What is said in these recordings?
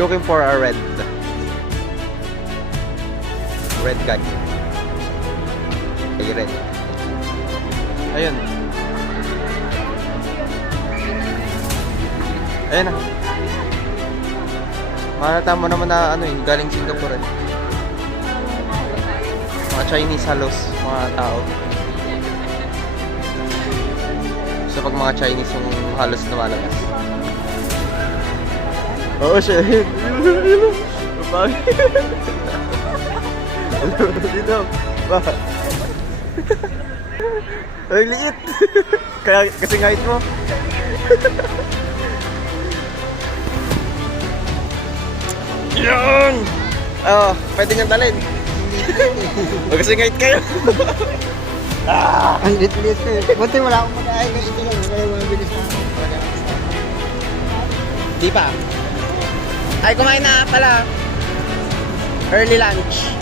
looking for a red guy. Okay, red. Ayun. Ayun na. Makakita mo naman na ano yun, galing Singapore eh. Mga Chinese halos, mga tao. So pag mga Chinese yung halos lumalabas. Oo siya. Bakit? Dito. Ba? Ay, liit. Kaya kasi height mo. Yan! Oh, pwede niyang talin. Huwag kasi height kayo. Ang lit-lit eh. Buti wala akong mag-aay na ito lang. Kaya mabilis na ako. Di pa. Ay, kumain na pala. Early lunch.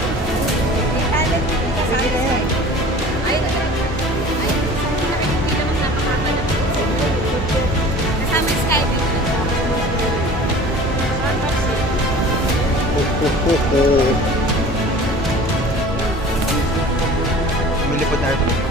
Lumilipad na airplane.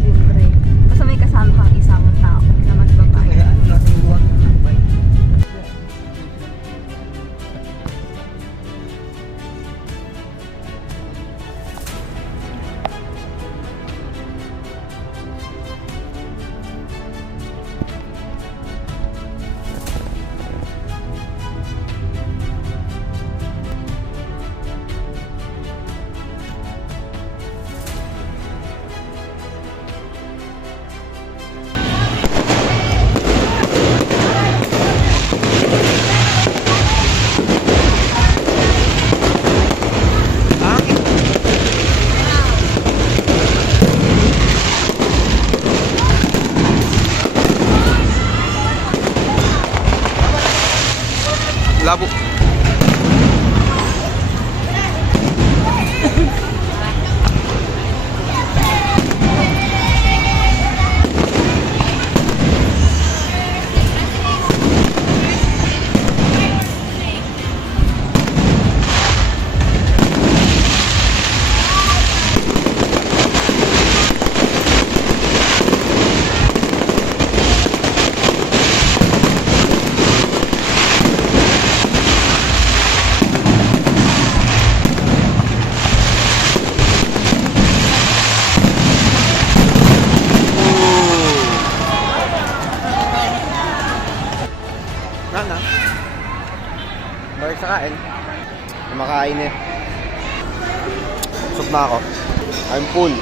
Libre. Basta may kasama kang isang tao na magbabayad. Labo. Na. Balik sa kain. Kumakain eh. Busog na ako. I'm full.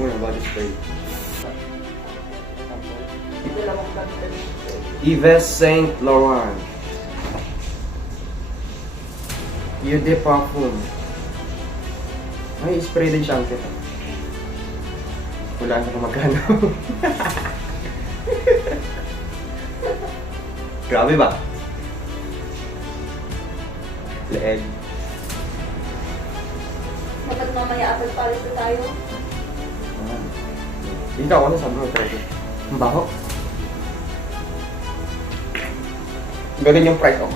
Muna, body spray. Yves Saint Laurent. Eau de Parfum. Ay, spray din siya ang kita. Wala na magkano. Grabe ba? Leeg. Dapat mamaya apple palis na tayo. Dito ako na sabi mo, presyo. Ang baho. Ganun yung price ko.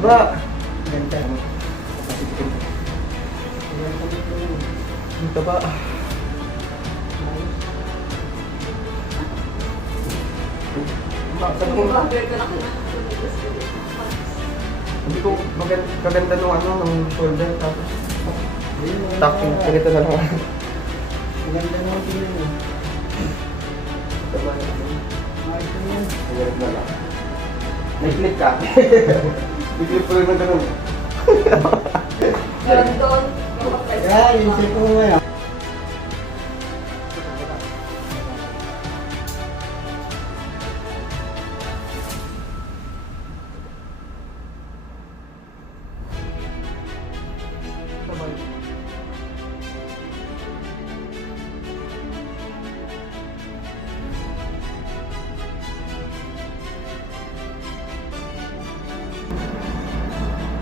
Taba. Ganda. Ang taba. Hindi ko kaganda nung nung shoulder tapos tapping, ganito na lang. Ganda naman tingnan mo. Taba. Ayos na yan. Ganito na lang. May click ka. Bigyan po rin ng ganun. Doon. Yan, yung cellphone mo yan.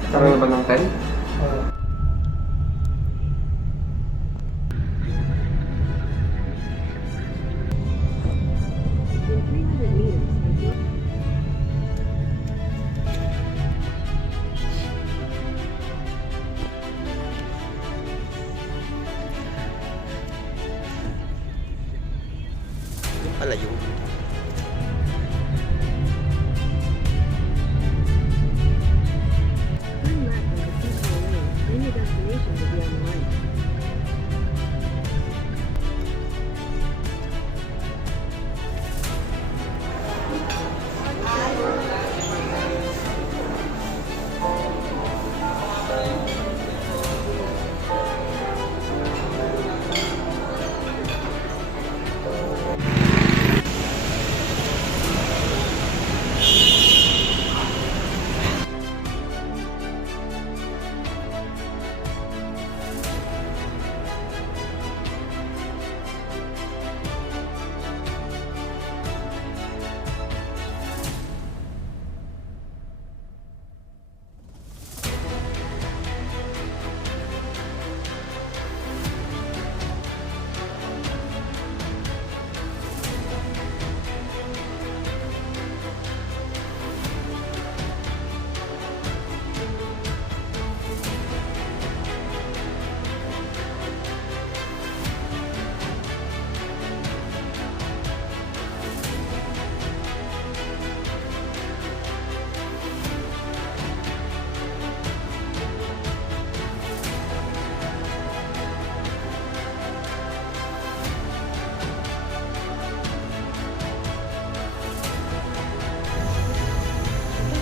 Sarang na ba ng 10? Yung pala yung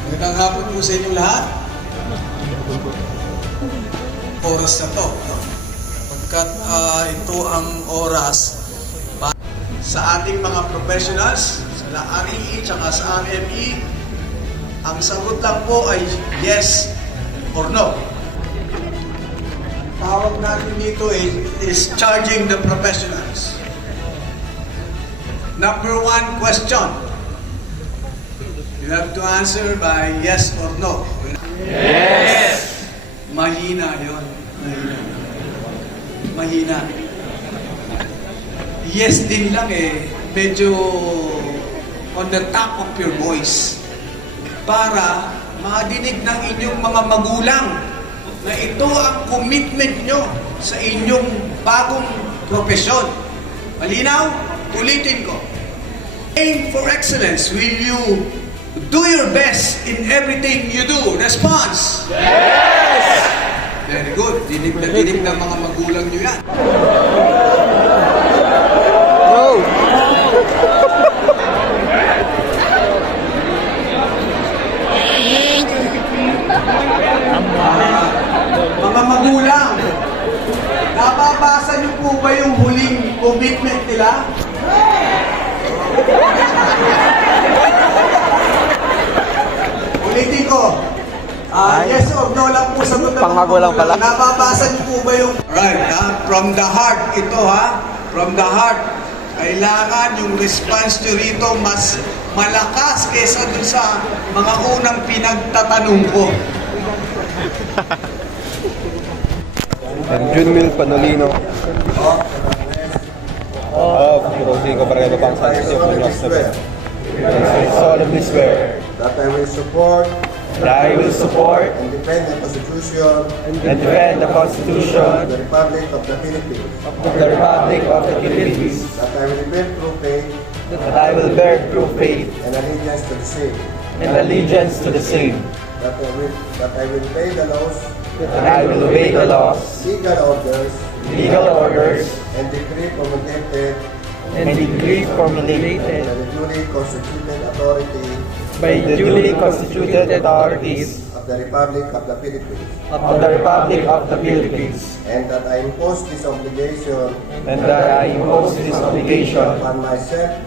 Magandang hapon po sa inyong lahat. Oras na to, no? Pagkat ito ang oras sa ating mga professionals, sa REE at sa RME, ang sagot lang po ay yes or no. Tawag natin dito is charging the professionals. Number 1 question. You have to answer by yes or no. Yes! Mahina yun. Mahina. Yes din lang medyo on the top of your voice. Para madinig ng inyong mga magulang na ito ang commitment nyo sa inyong bagong profesyon. Malinaw? Ulitin ko. Aim for excellence. Will you do your best in everything you do? Response? Yes! Very good. Dinig na dinig ng mga magulang nyo yan. Go! Mga magulang, nababasa niyo po ba yung huling commitment nila? Ulitin ko. Yes or no lang po sagot ng Pangmagulang pala. Nababasa niyo po ba yung... Alright, from the heart ito from the heart. Kailangan yung response nyo rito mas malakas kaysa dun sa mga unang pinagtatanong ko. Junmil Panolino. Rodrigo Barredo Pangsa, Muñoz. I solemnly swear that I will support that I will support and defend the Constitution and defend the of Constitution the Republic of the Philippines, of the Republic of the Philippines, that I will bear true faith that I will bear true faith and allegiance to the same, and allegiance to the same, that I will obey the laws, that I will obey the laws, legal orders, and decree promulgated formulated by the duly constituted authority by duly constituted authorities of the Republic of the Philippines, of the Republic of the Philippines, and that I impose this obligation and that I impose this obligation upon myself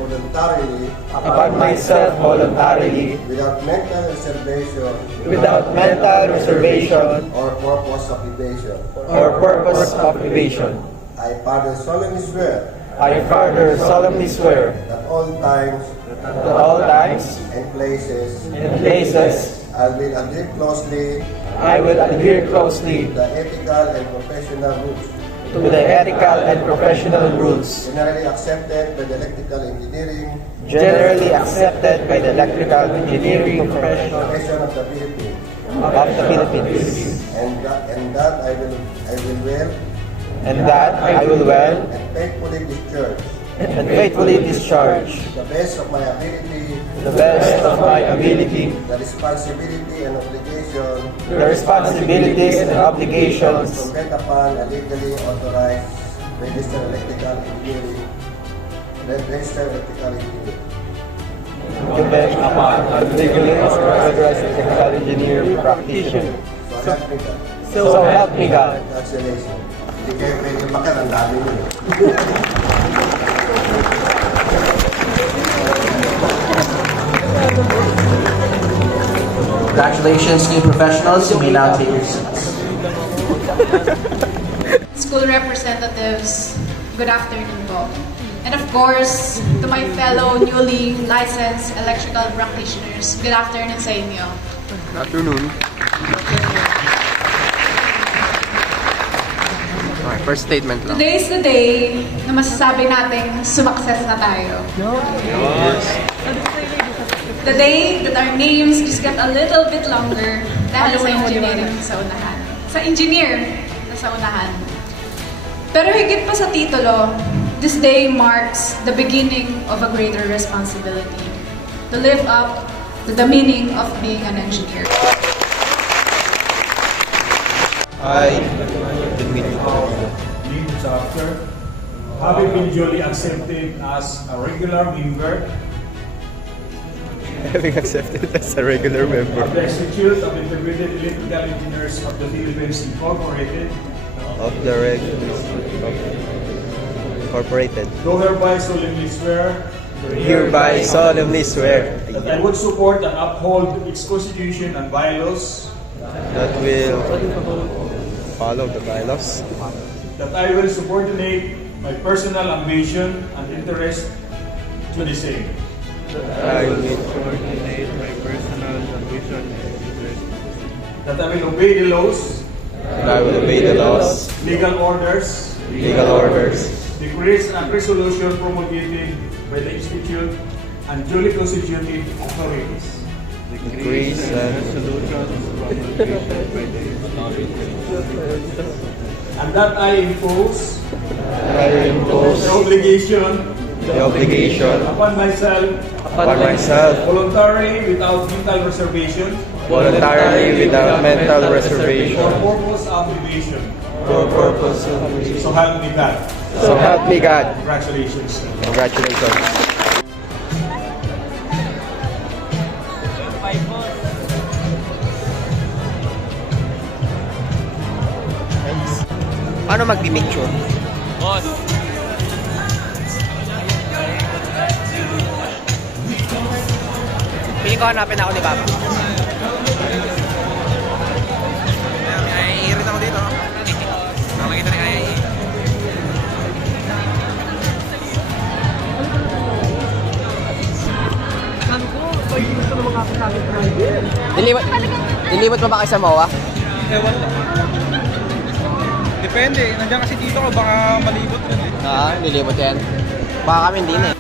voluntarily without mental reservation or purpose of evasion. or purpose of evasion. I further solemnly swear I further solemnly swear that all times that all times and places and places I will adhere closely I will adhere closely to the ethical and professional rules to the ethical and professional rules generally accepted by the electrical engineering generally accepted by the electrical engineering profession profession of the Philippines, of the Philippines, and that I will well and that I will well and faithfully discharge and faithfully discharge to the best of my ability to the best of my ability the responsibility and obligation the responsibilities and obligations incumbent upon a legally authorized registered electrical engineering incumbent upon a legally authorized electrical engineer practitioner. So help me God. So help me God. Congratulations. Hindi kayo pwede makan, ang dami nyo. Congratulations, new professionals. You may now take your seats. School representatives, good afternoon po. And of course, to my fellow newly licensed electrical practitioners, good afternoon sa inyo. Afternoon. Okay, first statement lang. Today is the day na masasabi nating sumakses na tayo. The day that our names just get a little bit longer dahil sa engineering sa unahan. Sa engineer na sa unahan. Pero higit pa sa titulo, this day marks the beginning of a greater responsibility to live up to the meaning of being an engineer. I Lead chapter, having been duly accepted as a regular member having accepted as a regular member of the Institute of Integrated Electrical Engineers of the Philippines Incorporated, of the Incorporated, do hereby solemnly swear hereby solemnly swear that I would support and uphold its constitution and bylaws, that will follow the bylaws, that I will subordinate my personal ambition and interest to the same, I will that I will obey the laws, obey the laws, legal orders, decrees and resolution promulgated by the Institute and duly constituted authorities. decrees and And that I impose the obligation upon myself voluntarily without mental reservation or purpose of evasion. for purpose of So help me God. So help me God. Congratulations. Congratulations. Paano mag-picture? Piling ko hanapin ako ni Papa. Naiirit ako dito. Nakakita ni Kaya. Nilibot mo ba kayo sa MOA? Depende, nandiyan kasi dito ko, baka malibot yun eh. Nilibot yan. Baka kami hindi na eh.